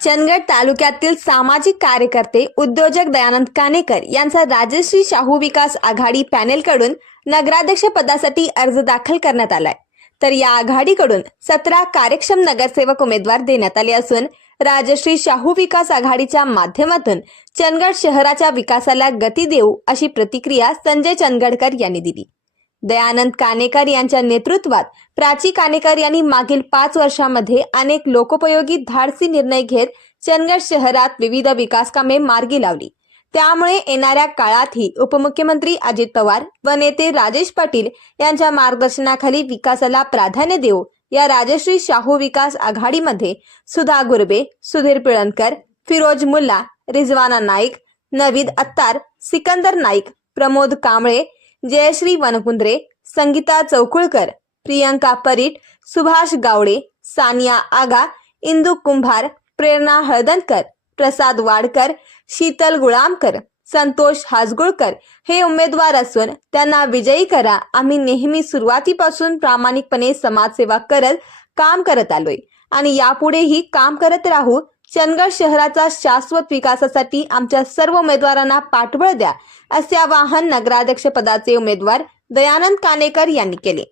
चंदगड तालुक्यातील सामाजिक कार्यकर्ते उद्योजक दयानंद कानेकर यांचा राजश्री शाहू विकास आघाडी पॅनेलकडून नगराध्यक्ष पदासाठी अर्ज दाखल करण्यात आलाय. तर या आघाडीकडून सतरा कार्यक्षम नगरसेवक उमेदवार देण्यात आले असून राजश्री शाहू विकास आघाडीच्या माध्यमातून चंदगड शहराच्या विकासाला गती देऊ अशी प्रतिक्रिया संजय चंदगडकर यांनी दिली. दयानंद कानेकर यांच्या नेतृत्वात प्राची कानेकर यांनी मागील पाच वर्षामध्ये अनेक लोकोपयोगी धाडसी निर्णय घेत चंदगड शहरात विविध विकास कामे मार्गी लावली. त्यामुळे येणाऱ्या काळातही उपमुख्यमंत्री अजित पवार व नेते राजेश पाटील यांच्या मार्गदर्शनाखाली विकासाला प्राधान्य देऊ या राजश्री शाहू विकास आघाडीमध्ये सुधा गुरबे सुधीर पिळणकर फिरोज मुल्ला रिजवाना नाईक नवीद अत्तार सिकंदर नाईक प्रमोद कांबळे जयश्री वनकुंद्रे संगीता चौकुळकर प्रियंका परीट सुभाष गावडे सानिया आगा इंदू कुंभार प्रेरणा हळदणकर प्रसाद वाडकर शीतल गुळामकर संतोष हाजगुळकर हे उमेदवार असून त्यांना विजयी करा. आम्ही नेहमी सुरुवातीपासून प्रामाणिकपणे समाजसेवा करत काम करत आलोय. आणि यापुढेही काम करत राहू चंदगड शहराचा शाश्वत विकासासाठी आमच्या सर्व उमेदवारांना पाठबळ द्या असे आवाहन नगराध्यक्ष पदाचे उमेदवार दयानंद कानेकर यांनी केले.